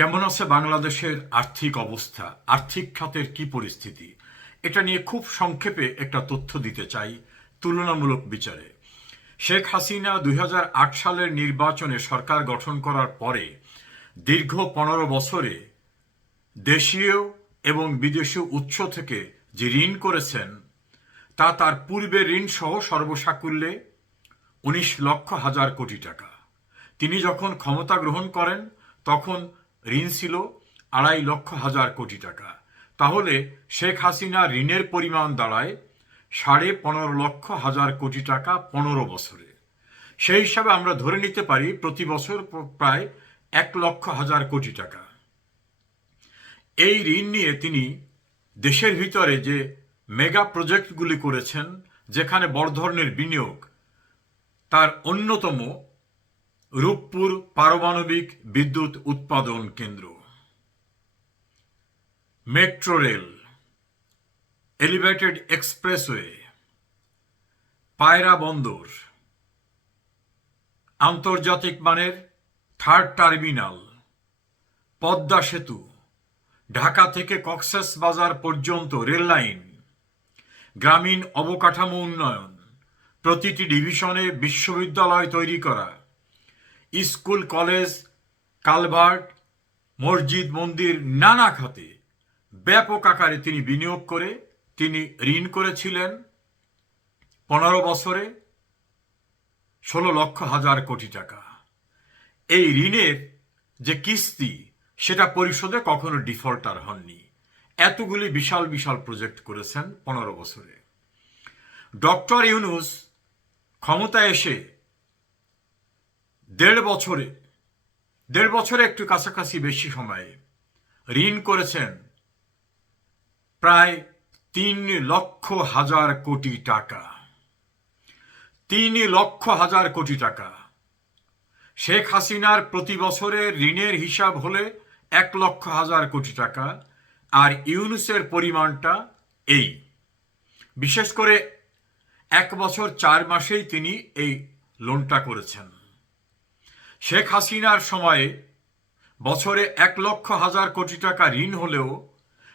কেমন আছে বাংলাদেশের আর্থিক অবস্থা, আর্থিক খাতের কি পরিস্থিতি, এটা নিয়ে খুব সংক্ষেপে একটা তথ্য দিতে চাই তুলনামূলক বিচারে। শেখ হাসিনা 2008 সালের নির্বাচনে সরকার গঠন করার পরে দীর্ঘ 15 বছরে দেশীয় এবং বিদেশীয় উৎস থেকে যে ঋণ করেছেন তা তার পূর্বের ঋণ সহ সর্বসাকুল্যে 19,00,000 কোটি টাকা। তিনি যখন ক্ষমতা গ্রহণ করেন তখন ঋণ ছিল 2,50,000 কোটি টাকা। তাহলে শেখ হাসিনা ঋণের পরিমাণ দাঁড়ায় 15,50,000 কোটি টাকা 15 বছরে। সেই হিসাবে আমরা ধরে নিতে পারি প্রতি বছর প্রায় 1,00,000 কোটি টাকা। এই ঋণ নিয়ে তিনি দেশের ভিতরে যে মেগা প্রজেক্টগুলি করেছেন, যেখানে বড় ধরনের বিনিয়োগ, তার অন্যতম রূপপুর পারমাণবিক বিদ্যুৎ উৎপাদন কেন্দ্র, মেট্রো রেল, এলিভেটেড এক্সপ্রেসওয়ে, পায়রা বন্দর, আন্তর্জাতিক মানের থার্ড টার্মিনাল, পদ্মা সেতু, ঢাকা থেকে কক্সবাজার পর্যন্ত রেল লাইন, গ্রামীণ অবকাঠামো উন্নয়ন, প্রতিটি ডিভিশনে বিশ্ববিদ্যালয় তৈরি করা, স্কুল কলেজ, কালভার্ট, মসজিদ মন্দির, নানা খাতে ব্যাপক আকারে তিনি বিনিয়োগ করে তিনি ঋণ করেছিলেন 15 বছরে 16,00,000 কোটি টাকা। এই ঋণের যে কিস্তি সেটা পরিশোধে কখনো ডিফল্টার হননি। এতগুলি বিশাল বিশাল প্রজেক্ট করেছেন 15 বছরে। ডক্টর ইউনূস ক্ষমতায় এসে দেড় বছরে একটু কাছাকাছি বেশি সময়ে ঋণ করেছেন প্রায় 3,00,000 কোটি টাকা। 3,00,000 কোটি টাকা। শেখ হাসিনার প্রতি বছরের ঋণের হিসাব হলে 1,00,000 কোটি টাকা, আর ইউনূসের পরিমাণটা এই। বিশেষ করে 1 বছর 4 মাসেই তিনি এই লোনটা করেছেন। শেখ হাসিনার সময়ে বছরে 1,00,000 কোটি টাকা ঋণ হলেও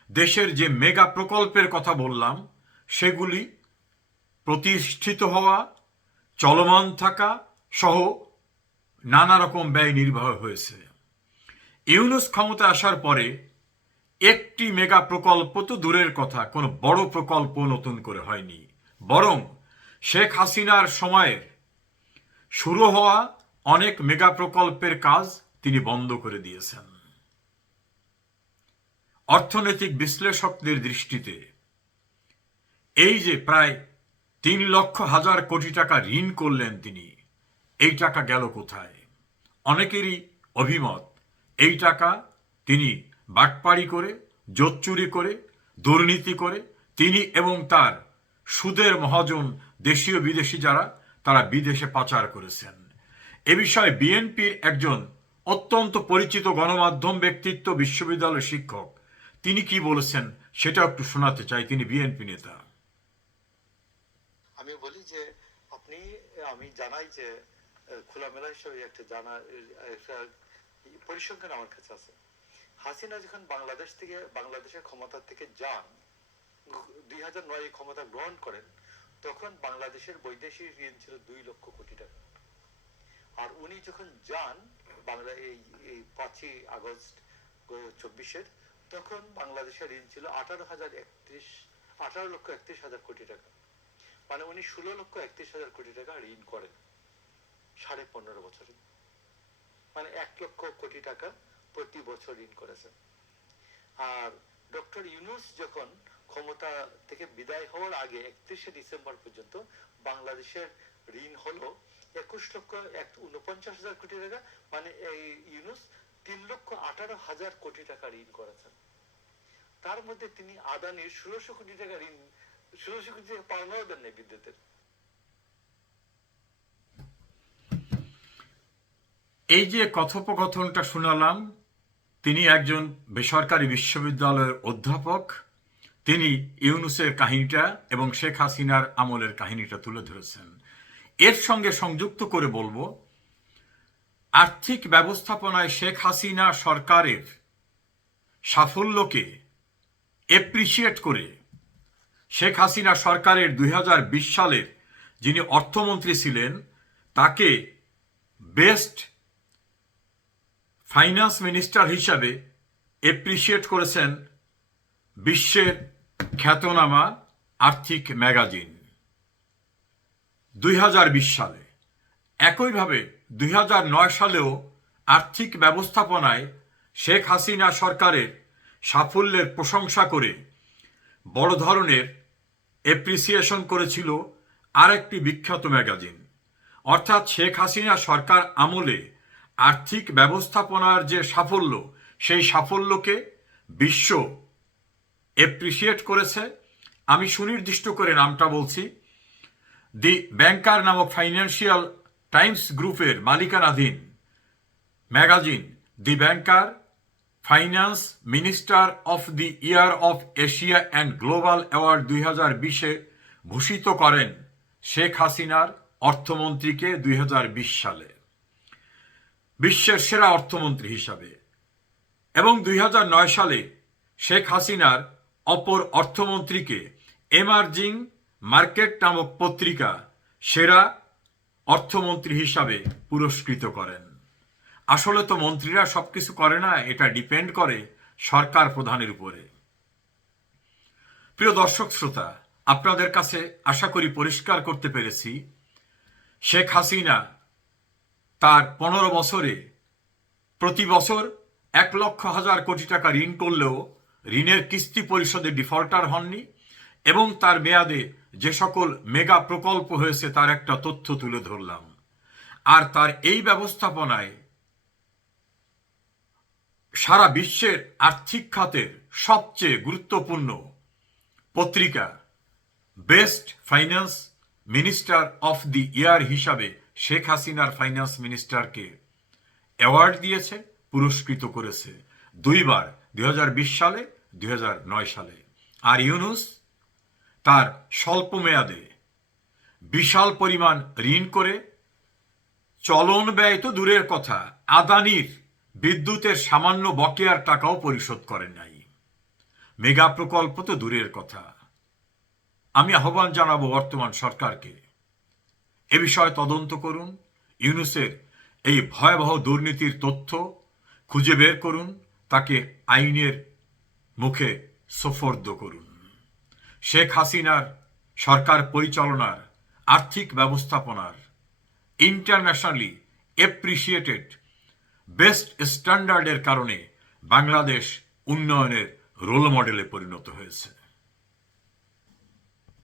দেশের যে মেগা প্রকল্পের কথা বললাম সেগুলি প্রতিষ্ঠিত হওয়া, চলমান থাকা সহ নানা রকম ব্যয় নির্বাহ হয়েছে। ইউনূস ক্ষমতা আসার পরে একটি মেগা প্রকল্প তো দূরের কথা, কোনো বড় প্রকল্প নতুন করে হয়নি, বরং শেখ হাসিনার সময়ের শুরু হওয়া অনেক মেগা প্রকল্পের কাজ তিনি বন্ধ করে দিয়েছেন। অর্থনৈতিক বিশ্লেষকদের দৃষ্টিতে এই যে প্রায় 3,00,000 কোটি টাকা ঋণ করলেন তিনি, এই টাকা গেল কোথায়? অনেকেরই অভিমত এই টাকা তিনি বাটপাড়ি করে, জোচ্চুরি করে, দুর্নীতি করে তিনি এবং তার সুদের মহাজন দেশীয় বিদেশি যারা তারা বিদেশে পাচার করেছেন। এ বিষয়ে বিএনপির একজন অত্যন্ত পরিচিত গণমাধ্যম ব্যক্তিত্ব, বিশ্ববিদ্যালয়ের শিক্ষক, তিনি কি বলেছেন সেটা একটু শোনাতে চাই। তিনি বিএনপি নেতা। আমি বলি যে আমি জানাই যে খোলামেলা হিসেবে একটা পরিসংখ্যান আমার কাছে আছে। হাসিনা যখন বাংলাদেশের ক্ষমতা থেকে যান, 2009 ক্ষমতা গ্রহণ করেন, তখন বাংলাদেশের বৈদেশিক ঋণ ছিল 2,00,000 কোটি টাকা। আর উনি যখন যান এই 5ই আগস্ট 24-এর, তখন বাংলাদেশের ঋণ ছিল 18,31,000 কোটি টাকা। মানে উনি 16,31,000 কোটি টাকা ঋণ করেন 15.5 বছরে। মানে 1,00,000 কোটি টাকা প্রতি বছর ঋণ করেছেন। আর ডক্টর ইউনূস যখন ক্ষমতা থেকে বিদায় হওয়ার আগে 31শে ডিসেম্বর পর্যন্ত বাংলাদেশের ঋণ হলো 21,49,000 কোটি টাকা। মানে এই ইউনূস 3,18,000 কোটি টাকা ঋণ করেছেন। তার মধ্যে তিনি আদানির 1600 কোটি টাকা ঋণ, 1600 কোটি টাকা পাওনাও দেন নাই বিদ্যুতের। এই যে কথোপকথনটা শোনালাম, তিনি একজন বেসরকারি বিশ্ববিদ্যালয়ের অধ্যাপক। তিনি ইউনূসের কাহিনীটা এবং শেখ হাসিনার আমলের কাহিনীটা তুলে ধরেছেন। এর সঙ্গে সংযুক্ত করে বলবো, আর্থিক ব্যবস্থাপনায় শেখ হাসিনা সরকারের সাফল্যকে এপ্রিসিয়েট করে শেখ হাসিনা সরকারের 2020 সালের যিনি অর্থমন্ত্রী ছিলেন তাকে বেস্ট ফাইন্যান্স মিনিস্টার হিসাবে এপ্রিসিয়েট করেছেন বিশ্বের খ্যাতনামা আর্থিক ম্যাগাজিন 2020 সালে। একইভাবে 2009 সালেও আর্থিক ব্যবস্থাপনায় শেখ হাসিনা সরকারের সাফল্যের প্রশংসা করে বড় ধরনের এপ্রিসিয়েশন করেছিল আরেকটি বিখ্যাত ম্যাগাজিন। অর্থাৎ শেখ হাসিনা সরকার আমলে আর্থিক ব্যবস্থাপনার যে সাফল্য, সেই সাফল্যকে বিশ্ব এপ্রিসিয়েট করেছে। আমি সুনির্দিষ্ট করে নামটা বলছি। দি ব্যাংকার নামক ফাইন্যান্সিয়াল টাইমস গ্রুপের মালিকানাধীন magazine the Banker finance minister of the year of Asia and global award 2020-এ ভূষিত করেন শেখ হাসিনার অর্থমন্ত্রীকে 2020 সালে বিশ্বের সেরা অর্থমন্ত্রী হিসাবে। এবং 2009 সালে শেখ হাসিনার অপর অর্থমন্ত্রীকে এমার্জিং মার্কেট নামক পত্রিকা সেরা অর্থমন্ত্রী হিসাবে পুরস্কৃত করেন। আসলে তো মন্ত্রীরা সবকিছু করে না, এটা ডিপেন্ড করে সরকার প্রধানের উপরে। প্রিয় দর্শক শ্রোতা, আপনাদের কাছে আশা করি পরিষ্কার করতে পেরেছি শেখ হাসিনা তার 15 বছরে প্রতি বছর 1,00,000 কোটি টাকা ঋণ করলেও ঋণের কিস্তি পরিশোধে ডিফল্টার হননি। এবং তার মেয়াদে যে সকল মেগা প্রকল্প হয়েছে তার একটা তথ্য তুলে ধরলাম। আর তার এই ব্যবস্থাপনায় সারা বিশ্বের আর্থিক খাতের সবচেয়ে গুরুত্বপূর্ণ পত্রিকা best finance minister of the year হিসাবে শেখ হাসিনার ফাইন্যান্স মিনিস্টারকে অ্যাওয়ার্ড দিয়েছে, পুরস্কৃত করেছে দুইবার, 2020 সালে, 2009 সালে। আর ইউনূস তার স্বল্প মেয়াদে বিশাল পরিমাণ ঋণ করে চলন ব্যয় তো দূরের কথা, আদানির বিদ্যুতের সামান্য বকেয়ার টাকাও পরিশোধ করেন নাই। মেগা প্রকল্প তো দূরের কথা। আমি আহ্বান জানাবো বর্তমান সরকারকে, এ বিষয়ে তদন্ত করুন, ইউনূসের এই ভয়াবহ দুর্নীতির তথ্য খুঁজে বের করুন, তাকে আইনের মুখে সোপর্দ করুন। শেখ হাসিনার সরকার পরিচালনার আর্থিক ব্যবস্থাপনার ইন্টারন্যাশনালি এপ্রিসিয়েটেড বেস্ট স্ট্যান্ডার্ডের কারণে বাংলাদেশ উন্নয়নের রোল মডেলে পরিণত হয়েছে।